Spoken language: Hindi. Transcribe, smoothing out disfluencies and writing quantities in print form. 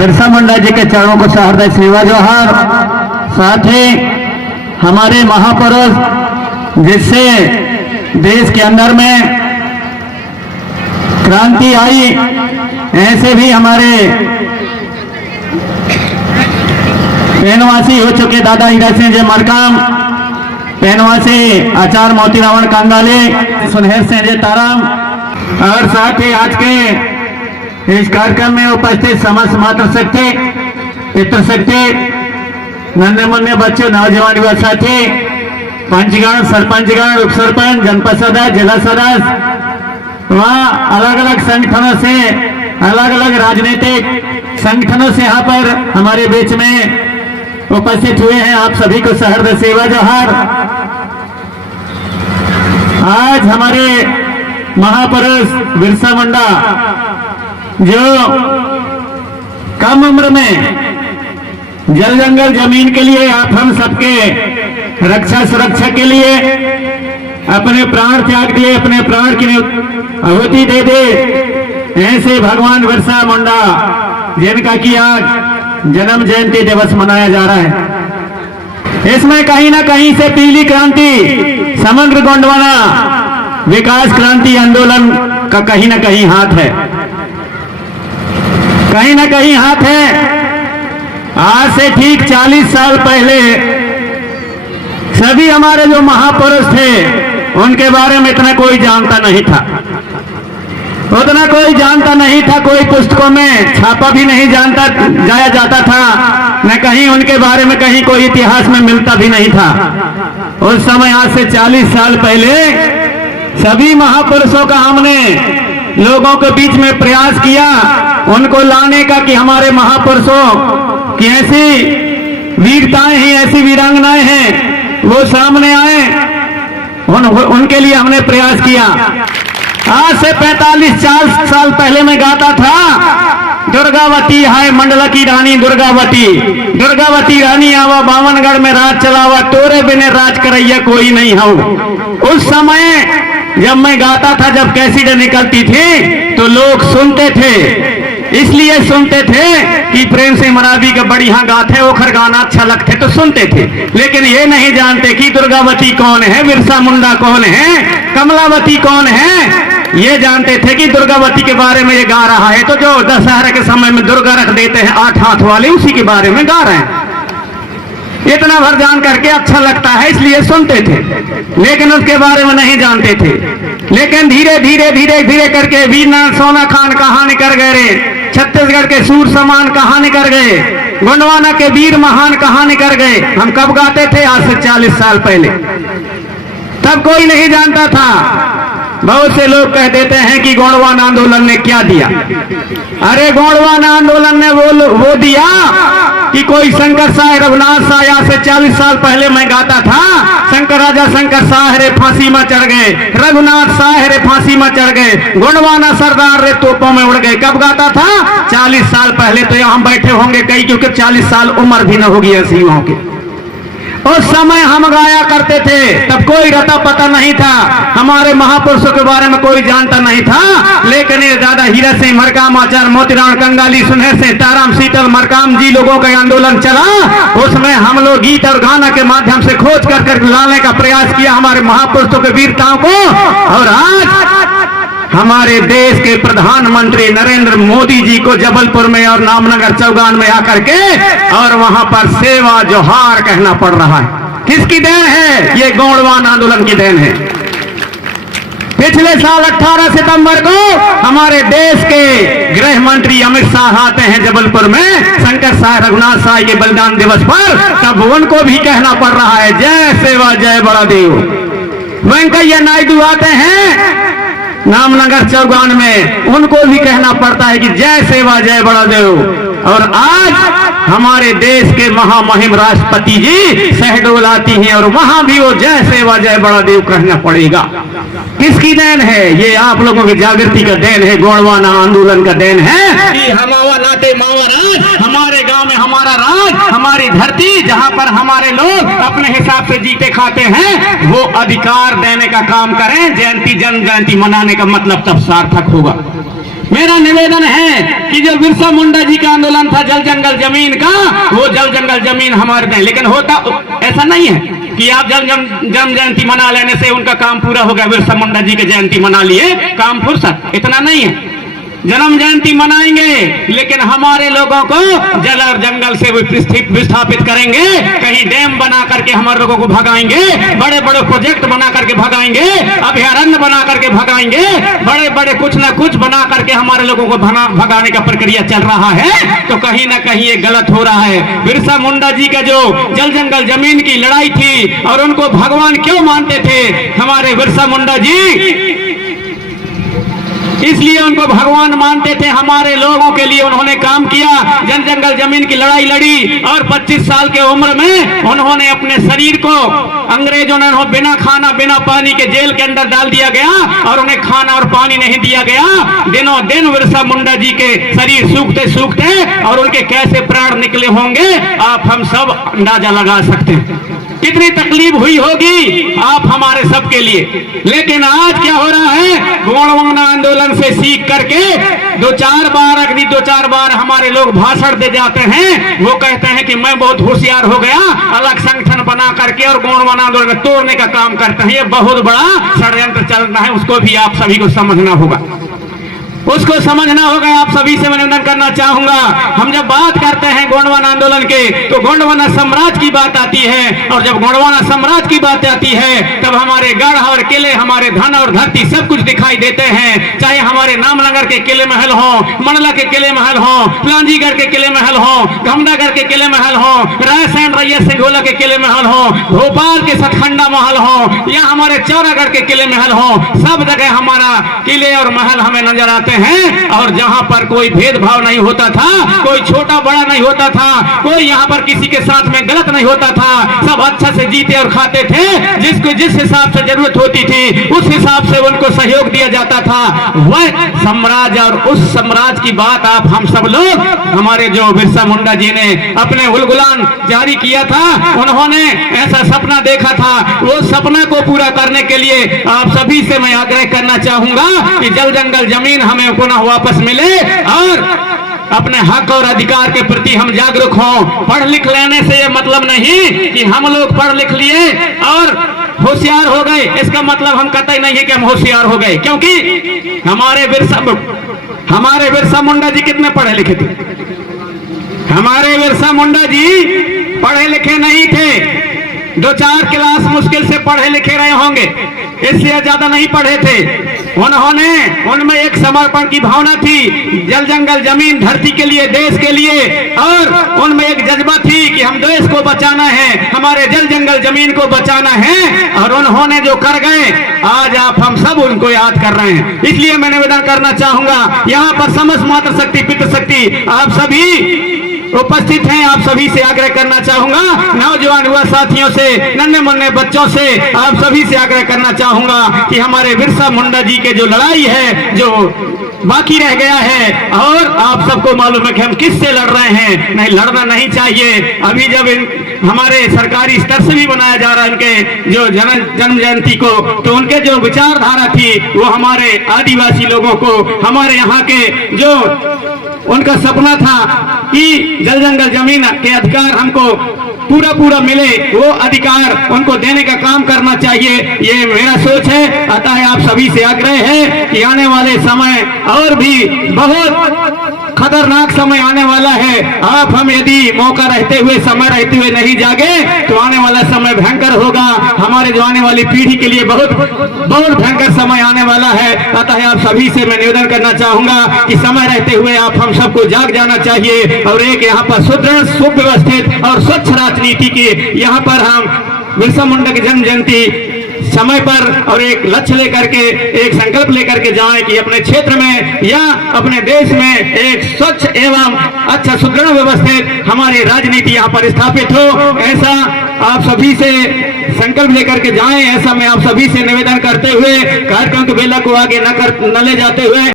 बिरसा मुंडा जी के चरणों को सहृदय सेवा जोहार। साथ ही हमारे महापुरुष जिससे देश के अंदर में क्रांति आई, ऐसे भी हमारे पेनवासी हो चुके दादा हीरा सिंह जी मरकाम, पेनवासी आचार्य मोतीराम कंगाली, सुनहर सिंह जी ताराम, और साथ ही आज के इस कार्यक्रम में उपस्थित समस्त मातृशक्ति, पितृशक्ति, नन्हे मुन्ने बच्चों, नौजवान युवा साथी, पंचगण, सरपंचगण, उप सरपंच, जनपद सदस्य, जिला सदस्य, वहाँ अलग अलग संगठनों से, अलग अलग राजनीतिक संगठनों से यहाँ पर हमारे बीच में उपस्थित हुए हैं। आप सभी को सहृदय सेवा जोहार। आज हमारे महापुरुष बिरसा मुंडा जो कम उम्र में जल जंगल जमीन के लिए, आप हम सबके रक्षा सुरक्षा के लिए अपने प्राण त्याग दिए, अपने प्राण की आहुति दे दे। ऐसे भगवान बिरसा मुंडा जिनका कि आज जन्म जयंती दिवस मनाया जा रहा है, इसमें कहीं ना कहीं से पीली क्रांति, समग्र गोंडवाना विकास क्रांति आंदोलन का कहीं ना कहीं हाथ है, कहीं ना कहीं हाथ है। आज से ठीक 40 साल पहले सभी हमारे जो महापुरुष थे उनके बारे में इतना कोई जानता नहीं था, उतना कोई जानता नहीं था, कोई पुस्तकों में छापा भी नहीं जानता जाया जाता था, न कहीं उनके बारे में कहीं कोई इतिहास में मिलता भी नहीं था। उस समय आज से 40 साल पहले सभी महापुरुषों का हमने लोगों के बीच में प्रयास किया, उनको लाने का कि हमारे महापुरुषों की ऐसी वीरताएं हैं, ऐसी वीरांगनाएं हैं, वो सामने आए, उनके लिए हमने प्रयास किया। आज से 45-40 साल पहले मैं गाता था, दुर्गावती है मंडला की रानी दुर्गावती, दुर्गावती रानी आवा बावनगढ़ में राज चलावा, तोरे बिने राज करैया कोई नहीं हो। उस समय जब मैं गाता था, जब कैसेट निकलती थी तो लोग सुनते थे, इसलिए सुनते थे कि प्रेम सिंह मरावी का बढ़िया गाते, ओखर गाना अच्छा लगते तो सुनते थे, लेकिन ये नहीं जानते कि दुर्गावती कौन है, बिरसा मुंडा कौन है, कमलावती कौन है। ये जानते थे कि दुर्गावती के बारे में ये गा रहा है, तो जो दशहरा के समय में दुर्गा रख देते हैं 8 हाथ वाले, उसी के बारे में गा रहे हैं। इतना भर जान करके अच्छा लगता है, इसलिए सुनते थे, लेकिन उसके बारे में नहीं जानते थे। लेकिन धीरे धीरे धीरे धीरे करके वीरनारायण सोना खान कहाँ निकल गए रे, छत्तीसगढ़ के सूर समान कहाँ निकल गए, गोंडवाना के वीर महान कहाँ निकल गए। हम कब गाते थे? आज से 40 साल पहले। तब कोई नहीं जानता था। बहुत से लोग कह देते हैं कि गोंडवाना आंदोलन ने क्या दिया। अरे गोंडवाना आंदोलन ने वो दिया कि कोई शंकर साह, रघुनाथ साह, यहाँ से 40 साल पहले मैं गाता था, शंकर राजा शंकर साह रे फांसी में चढ़ गए, रघुनाथ साह रे फांसी में चढ़ गए, गोंडवाना सरदार रे तोपों में उड़ गए। कब गाता था? 40 साल पहले। तो यहाँ बैठे होंगे कई, क्योंकि 40 साल उम्र भी न होगी ऐसी वहां की। उस समय हम गाया करते थे, तब कोई रता पता नहीं था, हमारे महापुरुषों के बारे में कोई जानता नहीं था। लेकिन ये दादा हीरा सिंह मरकाम, आचार्य मोतीराम कंगाली, सुनहर सिंह ताराम, शीतल मरकाम जी लोगों का आंदोलन चला, उसमें हम लोग गीत और गाना के माध्यम से खोज कर लाने का प्रयास किया हमारे महापुरुषों के वीरताओं को। और आज हमारे देश के प्रधानमंत्री नरेंद्र मोदी जी को जबलपुर में और नामनगर चौगान में आकर के और वहां पर सेवा जोहार कहना पड़ रहा है। किसकी देन है? ये गोंडवाना आंदोलन की देन है। पिछले साल 18 सितंबर को हमारे देश के गृह मंत्री अमित शाह आते हैं जबलपुर में, शंकर साह, रघुनाथ साह के बलिदान दिवस पर, तब उनको भी कहना पड़ रहा है जय सेवा जय बड़ा देव। वेंकैया नायडू आते हैं नामनगर चौगान में, उनको भी कहना पड़ता है कि जय सेवा जय बड़ा देव। और आज हमारे देश के महामहिम राष्ट्रपति जी शहडोल आती हैं और वहां भी वो जय सेवा जय बड़ा देव कहना पड़ेगा। किसकी देन है? ये आप लोगों की जागृति का देन है, गोंडवाना आंदोलन का देन है कि हमारा नाते मावा राज, हमारे गांव में हमारा राज, हमारी धरती जहां पर हमारे लोग अपने हिसाब से जीते खाते हैं, वो अधिकार देने का काम करें। जयंती, जन्म जयंती मनाने का मतलब तब सार्थक होगा। मेरा निवेदन है कि जो बिरसा मुंडा जी का आंदोलन था जल जंगल जमीन का, वो जल जंगल जमीन हमारे नहीं, लेकिन होता ऐसा नहीं है कि आप जन्म जयंती मना लेने से उनका काम पूरा हो गया। बिरसा मुंडा जी की जयंती मना लिए, काम फुर्सत, इतना नहीं है। जन्म जयंती मनाएंगे, लेकिन हमारे लोगों को जल और जंगल से विस्थापित करेंगे। कहीं डैम बना करके हमारे लोगों को भगाएंगे, बड़े बड़े प्रोजेक्ट बना करके भगाएंगे, अभयारण्य बना करके भगाएंगे, बड़े बड़े कुछ ना कुछ बना करके हमारे लोगों को भगाने का प्रक्रिया चल रहा है। तो कहीं ना कहीं ये गलत हो रहा है। बिरसा मुंडा जी का जो जल जंगल जमीन की लड़ाई थी, और उनको भगवान क्यों मानते थे हमारे बिरसा मुंडा जी, इसलिए उनको भगवान मानते थे। हमारे लोगों के लिए उन्होंने काम किया, जल जंगल जमीन की लड़ाई लड़ी, और 25 साल के उम्र में उन्होंने अपने शरीर को, अंग्रेजों ने बिना खाना बिना पानी के जेल के अंदर डाल दिया गया, और उन्हें खाना और पानी नहीं दिया गया। दिनों दिन बिरसा मुंडा जी के शरीर सूखते सूखते और उनके कैसे प्राण निकले होंगे, आप हम सब अंदाजा लगा सकते हैं। कितनी तकलीफ हुई होगी आप हमारे सबके लिए। लेकिन आज क्या हो रहा है, गोंडवाना आंदोलन से सीख करके दो चार बार हमारे लोग भाषण दे जाते हैं। वो कहते हैं कि मैं बहुत होशियार हो गया, अलग संगठन बना करके और गोंडवाना आंदोलन तोड़ने का काम करते हैं। ये बहुत बड़ा षड्यंत्र चल रहा है, उसको भी आप सभी को समझना होगा, उसको समझना होगा। आप सभी से मैं निवेदन करना चाहूंगा, हम जब बात करते हैं गोंडवाना आंदोलन के, तो गोंडवाना साम्राज्य की बात आती है, और जब गोंडवाना साम्राज्य की बात आती है, तब हमारे गढ़ और किले, हमारे धन और धरती सब कुछ दिखाई देते हैं। चाहे हमारे नामनगर के किले महल हो, मंडला के किले महल हो, लांजीगढ़ के किले महल हो, घमदागढ़ के किले महल हो, रायसेन रैया सिंघोला के किले महल हो, भोपाल के सतखंडा महल हो, या हमारे चौरागढ़ के किले महल हो, सब जगह हमारा किले और महल हमें नजर आते हैं। और जहां पर कोई भेदभाव नहीं होता था, कोई छोटा बड़ा नहीं होता था, कोई यहाँ पर किसी के साथ में गलत नहीं होता था, सब अच्छा से जीते और खाते थे। जिसको जिस हिसाब से जरूरत होती थी उस हिसाब से उनको सहयोग दिया जाता था। वह साम्राज्य, और उस साम्राज्य की बात आप हम सब लोग, हमारे जो बिरसा मुंडा जी ने अपने उलगुलान जारी किया था, उन्होंने ऐसा सपना देखा था। वो सपना को पूरा करने के लिए आप सभी से मैं आग्रह करना चाहूंगा कि जल जंगल जमीन हमें पुनः वापस मिले, और अपने हक और अधिकार के प्रति हम जागरूक हों। पढ़ लिख लेने से ये मतलब नहीं कि हम लोग पढ़ लिख लिए और होशियार हो गए, इसका मतलब हम कतई नहीं है कि हम होशियार हो गए, क्योंकि हमारे बिरसा मुंडा जी कितने पढ़े लिखे थे। हमारे बिरसा मुंडा जी पढ़े लिखे नहीं थे, 2-4 क्लास मुश्किल से पढ़े लिखे रहे होंगे, इससे ज्यादा नहीं पढ़े थे। उनमें एक समर्पण की भावना थी, जल जंगल जमीन धरती के लिए, देश के लिए, और उनमें एक जज्बा थी कि हम देश को बचाना है, हमारे जल जंगल जमीन को बचाना है। और उन्होंने जो कर गए, आज आप हम सब उनको याद कर रहे हैं। इसलिए मैं निवेदन करना चाहूंगा, यहाँ पर समस्त मातृ शक्ति पितृशक्ति आप सभी उपस्थित हैं। आप सभी से आग्रह करना चाहूंगा, नौजवान युवा साथियों से, नन्हे मुन्ने बच्चों से, आप सभी से आग्रह करना चाहूंगा कि हमारे बिरसा मुंडा जी के जो लड़ाई है, जो बाकी रह गया है, और आप सबको मालूम है कि हम किससे लड़ रहे हैं। नहीं, लड़ना नहीं चाहिए। अभी जब हमारे सरकारी स्तर से भी बनाया जा रहा है इनके जो जन्म जयंती को, तो उनके जो विचारधारा थी वो हमारे आदिवासी लोगों को, हमारे यहाँ के जो उनका सपना था कि जल जंगल जमीन के अधिकार हमको पूरा मिले, वो अधिकार उनको देने का काम करना चाहिए, ये मेरा सोच है। अतः आप सभी से आग्रह है कि आने वाले समय और भी बहुत खतरनाक समय आने वाला है। आप हम यदि मौका रहते हुए, समय रहते हुए नहीं जागे, तो आने वाला समय भयंकर होगा। हमारे जो आने वाली पीढ़ी के लिए बहुत भयंकर समय आने वाला है। अतः आप सभी से मैं निवेदन करना चाहूंगा कि समय रहते हुए आप हम सबको जाग जाना चाहिए, और एक यहाँ पर सुदृढ़, सुव्यवस्थित और स्वच्छ राजनीति की यहाँ पर हम बिरसा मुंडा की जन्म जयंती समय पर और एक लक्ष्य लेकर के, एक संकल्प लेकर के जाएं कि अपने क्षेत्र में या अपने देश में एक स्वच्छ एवं अच्छा सुदृढ़ व्यवस्थित हमारी राजनीति यहाँ पर स्थापित हो। ऐसा आप सभी से संकल्प लेकर के जाएं, ऐसा मैं आप सभी से निवेदन करते हुए कार्यक्रम की बेला को आगे न ले जाते हुए